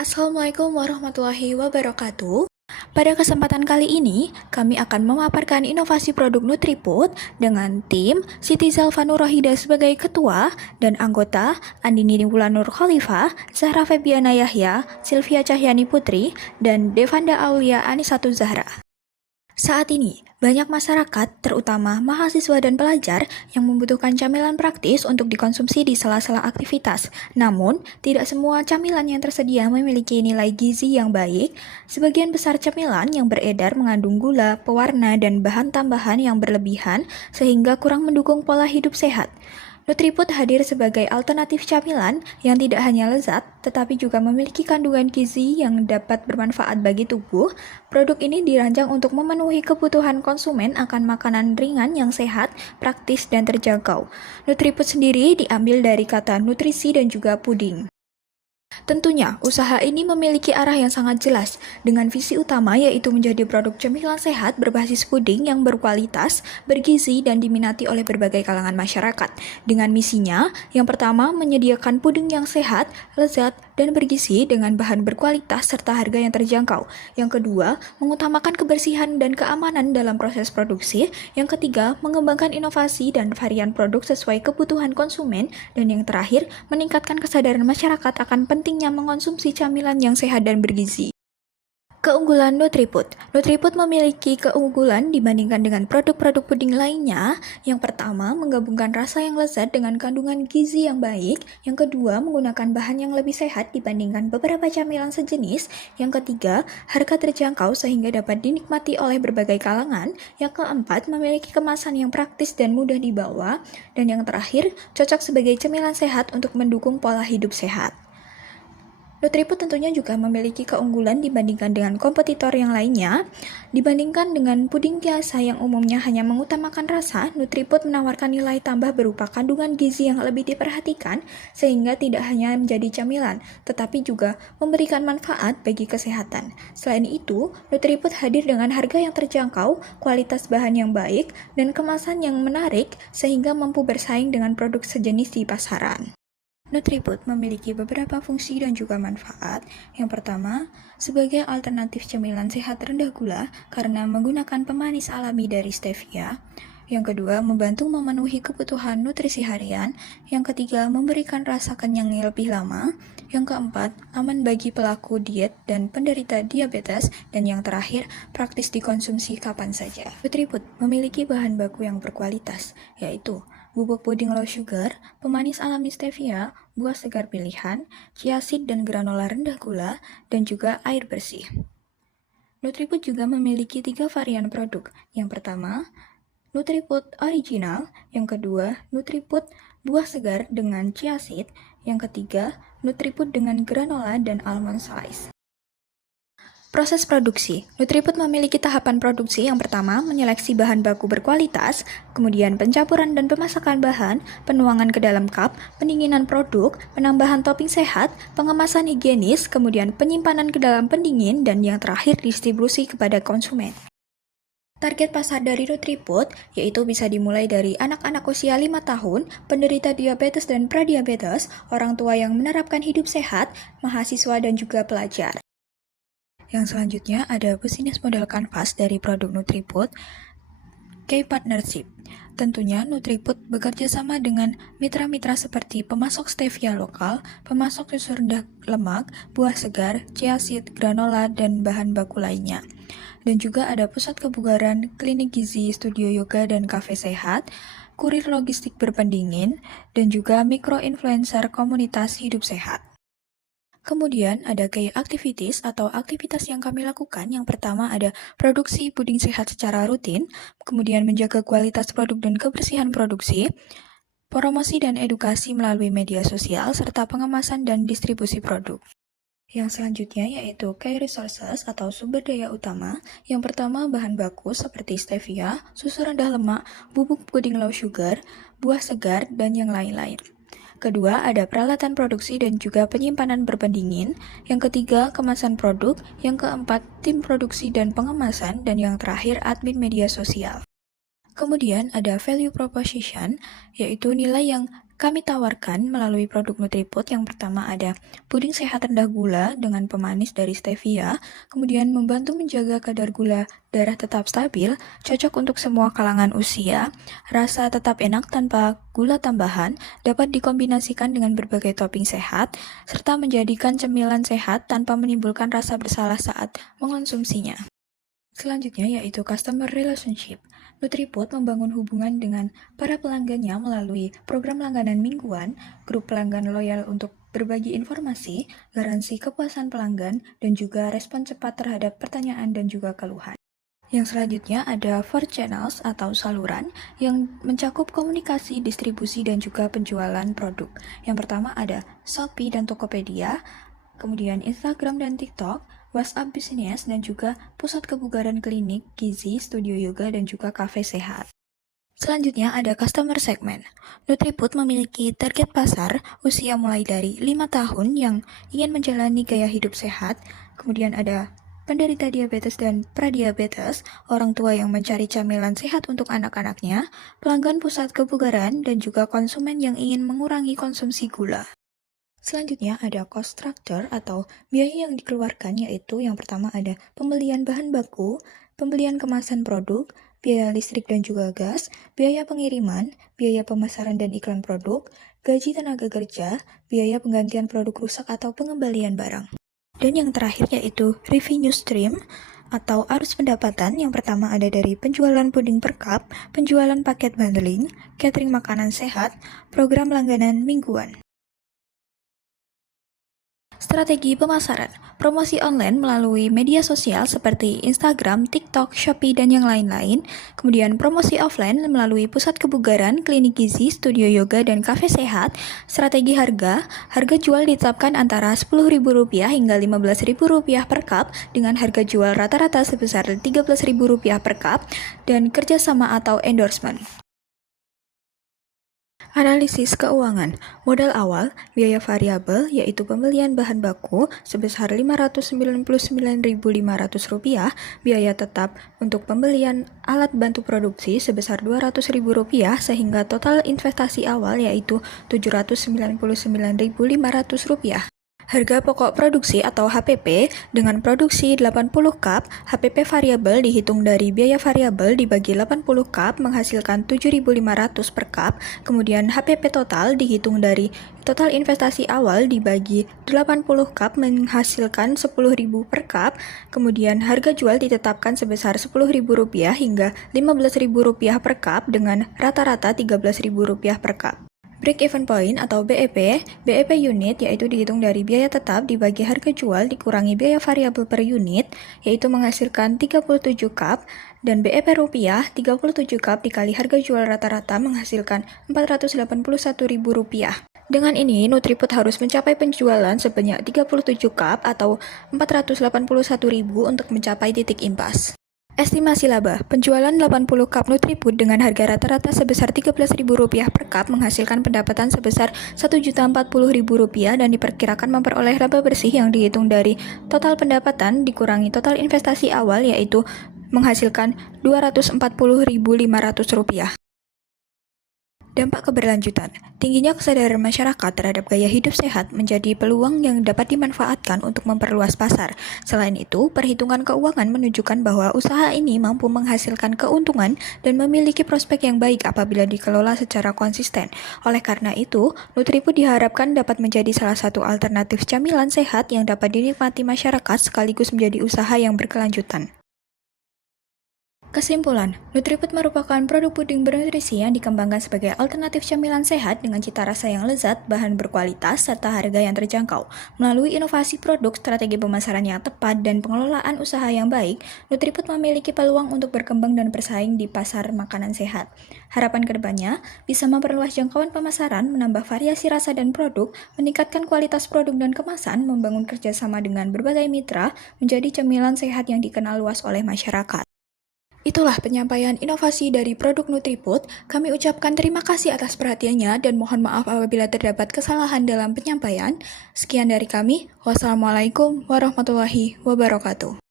Assalamualaikum warahmatullahi wabarakatuh. Pada kesempatan kali ini, kami akan memaparkan inovasi produk NutriPut dengan tim Siti Zalfanur Rohida sebagai ketua dan anggota Andini Wulanur Khalifah, Zahra Febiana Yahya, Sylvia Cahyani Putri, dan Devanda Aulia Anisatu Zahra. Saat ini, banyak masyarakat, terutama mahasiswa dan pelajar, yang membutuhkan camilan praktis untuk dikonsumsi di sela-sela aktivitas. Namun, tidak semua camilan yang tersedia memiliki nilai gizi yang baik. Sebagian besar camilan yang beredar mengandung gula, pewarna, dan bahan tambahan yang berlebihan, sehingga kurang mendukung pola hidup sehat. NutriPut hadir sebagai alternatif camilan yang tidak hanya lezat, tetapi juga memiliki kandungan gizi yang dapat bermanfaat bagi tubuh. Produk ini dirancang untuk memenuhi kebutuhan konsumen akan makanan ringan yang sehat, praktis, dan terjangkau. NutriPut sendiri diambil dari kata nutrisi dan juga puding. Tentunya, usaha ini memiliki arah yang sangat jelas, dengan visi utama yaitu menjadi produk cemilan sehat berbasis puding yang berkualitas, bergizi, dan diminati oleh berbagai kalangan masyarakat. Dengan misinya, yang pertama menyediakan puding yang sehat, lezat, dan bergizi dengan bahan berkualitas serta harga yang terjangkau. Yang kedua, mengutamakan kebersihan dan keamanan dalam proses produksi. Yang ketiga, mengembangkan inovasi dan varian produk sesuai kebutuhan konsumen. Dan yang terakhir, meningkatkan kesadaran masyarakat akan pentingnya mengonsumsi camilan yang sehat dan bergizi. Keunggulan NutriPut. NutriPut memiliki keunggulan dibandingkan dengan produk-produk puding lainnya. Yang pertama, menggabungkan rasa yang lezat dengan kandungan gizi yang baik. Yang kedua, menggunakan bahan yang lebih sehat dibandingkan beberapa camilan sejenis. Yang ketiga, harga terjangkau sehingga dapat dinikmati oleh berbagai kalangan. Yang keempat, memiliki kemasan yang praktis dan mudah dibawa. Dan yang terakhir, cocok sebagai camilan sehat untuk mendukung pola hidup sehat. NutriPut tentunya juga memiliki keunggulan dibandingkan dengan kompetitor yang lainnya. Dibandingkan dengan puding biasa yang umumnya hanya mengutamakan rasa, NutriPut menawarkan nilai tambah berupa kandungan gizi yang lebih diperhatikan, sehingga tidak hanya menjadi camilan, tetapi juga memberikan manfaat bagi kesehatan. Selain itu, NutriPut hadir dengan harga yang terjangkau, kualitas bahan yang baik, dan kemasan yang menarik, sehingga mampu bersaing dengan produk sejenis di pasaran. NutriPut memiliki beberapa fungsi dan juga manfaat. Yang pertama, sebagai alternatif cemilan sehat rendah gula karena menggunakan pemanis alami dari stevia. Yang kedua, membantu memenuhi kebutuhan nutrisi harian. Yang ketiga, memberikan rasa kenyang yang lebih lama. Yang keempat, aman bagi pelaku diet dan penderita diabetes. Dan yang terakhir, praktis dikonsumsi kapan saja. NutriPut memiliki bahan baku yang berkualitas, yaitu bubuk puding low sugar, pemanis alami stevia, buah segar pilihan, chia seed dan granola rendah gula, dan juga air bersih. NutriPut juga memiliki 3 varian produk. Yang pertama, NutriPut Original. Yang kedua, NutriPut buah segar dengan chia seed. Yang ketiga, NutriPut dengan granola dan almond slice. Proses produksi. NutriPut memiliki tahapan produksi. Yang pertama, menyeleksi bahan baku berkualitas, kemudian pencampuran dan pemasakan bahan, penuangan ke dalam cup, pendinginan produk, penambahan topping sehat, pengemasan higienis, kemudian penyimpanan ke dalam pendingin, dan yang terakhir distribusi kepada konsumen. Target pasar dari NutriPut yaitu bisa dimulai dari anak-anak usia 5 tahun, penderita diabetes dan pradiabetes, orang tua yang menerapkan hidup sehat, mahasiswa dan juga pelajar. Yang selanjutnya ada bisnis model kanvas dari produk NutriPut, Key Partnership. Tentunya NutriPut bekerja sama dengan mitra-mitra seperti pemasok stevia lokal, pemasok susu rendah lemak, buah segar, chia seed, granola, dan bahan baku lainnya. Dan juga ada pusat kebugaran, klinik gizi, studio yoga, dan kafe sehat, kurir logistik berpendingin, dan juga mikro-influencer komunitas hidup sehat. Kemudian ada key activities atau aktivitas yang kami lakukan. Yang pertama ada produksi puding sehat secara rutin, kemudian menjaga kualitas produk dan kebersihan produksi, promosi dan edukasi melalui media sosial, serta pengemasan dan distribusi produk. Yang selanjutnya yaitu key resources atau sumber daya utama. Yang pertama bahan baku seperti stevia, susu rendah lemak, bubuk puding low sugar, buah segar, dan yang lain-lain. Kedua, ada peralatan produksi dan juga penyimpanan berpendingin. Yang ketiga, kemasan produk. Yang keempat, tim produksi dan pengemasan. Dan yang terakhir, admin media sosial. Kemudian ada value proposition, yaitu nilai yang kami tawarkan melalui produk Nutriput. Yang pertama ada puding sehat rendah gula dengan pemanis dari stevia, kemudian membantu menjaga kadar gula darah tetap stabil, cocok untuk semua kalangan usia, rasa tetap enak tanpa gula tambahan, dapat dikombinasikan dengan berbagai topping sehat, serta menjadikan cemilan sehat tanpa menimbulkan rasa bersalah saat mengonsumsinya. Selanjutnya yaitu customer relationship. Nutriput membangun hubungan dengan para pelanggannya melalui program langganan mingguan, grup pelanggan loyal untuk berbagi informasi, garansi kepuasan pelanggan, dan juga respon cepat terhadap pertanyaan dan juga keluhan. Yang selanjutnya ada 4 channels atau saluran yang mencakup komunikasi, distribusi, dan juga penjualan produk. Yang pertama ada Shopee dan Tokopedia, kemudian Instagram dan TikTok, WhatsApp Business, dan juga pusat kebugaran klinik, gizi, studio yoga, dan juga kafe sehat. Selanjutnya ada customer segment. Nutriput memiliki target pasar usia mulai dari 5 tahun yang ingin menjalani gaya hidup sehat, kemudian ada penderita diabetes dan pradiabetes, orang tua yang mencari camilan sehat untuk anak-anaknya, pelanggan pusat kebugaran, dan juga konsumen yang ingin mengurangi konsumsi gula. Selanjutnya ada cost structure atau biaya yang dikeluarkan, yaitu yang pertama ada pembelian bahan baku, pembelian kemasan produk, biaya listrik dan juga gas, biaya pengiriman, biaya pemasaran dan iklan produk, gaji tenaga kerja, biaya penggantian produk rusak atau pengembalian barang. Dan yang terakhir yaitu revenue stream atau arus pendapatan. Yang pertama ada dari penjualan puding per cup, penjualan paket bundling, catering makanan sehat, program langganan mingguan. Strategi pemasaran, promosi online melalui media sosial seperti Instagram, TikTok, Shopee, dan yang lain-lain. Kemudian promosi offline melalui pusat kebugaran, klinik gizi, studio yoga, dan kafe sehat. Strategi harga, harga jual ditetapkan antara Rp10.000 hingga Rp15.000 per cup dengan harga jual rata-rata sebesar Rp13.000 per cup, dan kerjasama atau endorsement. Analisis keuangan, modal awal, biaya variabel yaitu pembelian bahan baku sebesar Rp599.500, biaya tetap untuk pembelian alat bantu produksi sebesar Rp200.000 sehingga total investasi awal yaitu Rp799.500. Harga pokok produksi atau HPP dengan produksi 80 cup, HPP variabel dihitung dari biaya variabel dibagi 80 cup menghasilkan 7.500 per cup, kemudian HPP total dihitung dari total investasi awal dibagi 80 cup menghasilkan 10.000 per cup, kemudian harga jual ditetapkan sebesar Rp10.000 hingga Rp15.000 per cup dengan rata-rata Rp13.000 per cup. Break-even point atau BEP, BEP unit yaitu dihitung dari biaya tetap dibagi harga jual dikurangi biaya variabel per unit, yaitu menghasilkan 37 cup, dan BEP rupiah 37 cup dikali harga jual rata-rata menghasilkan Rp481.000. Dengan ini, Nutriput harus mencapai penjualan sebanyak 37 cup atau Rp481.000 untuk mencapai titik impas. Estimasi laba, penjualan 80 cup Nutriput dengan harga rata-rata sebesar Rp13.000 per cup menghasilkan pendapatan sebesar Rp1.040.000 dan diperkirakan memperoleh laba bersih yang dihitung dari total pendapatan dikurangi total investasi awal yaitu menghasilkan Rp240.500. Dampak keberlanjutan, tingginya kesadaran masyarakat terhadap gaya hidup sehat menjadi peluang yang dapat dimanfaatkan untuk memperluas pasar. Selain itu, perhitungan keuangan menunjukkan bahwa usaha ini mampu menghasilkan keuntungan dan memiliki prospek yang baik apabila dikelola secara konsisten. Oleh karena itu, Nutriput diharapkan dapat menjadi salah satu alternatif camilan sehat yang dapat dinikmati masyarakat sekaligus menjadi usaha yang berkelanjutan. Kesimpulan, Nutriput merupakan produk puding bernutrisi yang dikembangkan sebagai alternatif camilan sehat dengan cita rasa yang lezat, bahan berkualitas, serta harga yang terjangkau. Melalui inovasi produk, strategi pemasaran yang tepat, dan pengelolaan usaha yang baik, Nutriput memiliki peluang untuk berkembang dan bersaing di pasar makanan sehat. Harapan kedepannya bisa memperluas jangkauan pemasaran, menambah variasi rasa dan produk, meningkatkan kualitas produk dan kemasan, membangun kerjasama dengan berbagai mitra, menjadi camilan sehat yang dikenal luas oleh masyarakat. Itulah penyampaian inovasi dari produk Nutriput. Kami ucapkan terima kasih atas perhatiannya dan mohon maaf apabila terdapat kesalahan dalam penyampaian. Sekian dari kami. Wassalamualaikum warahmatullahi wabarakatuh.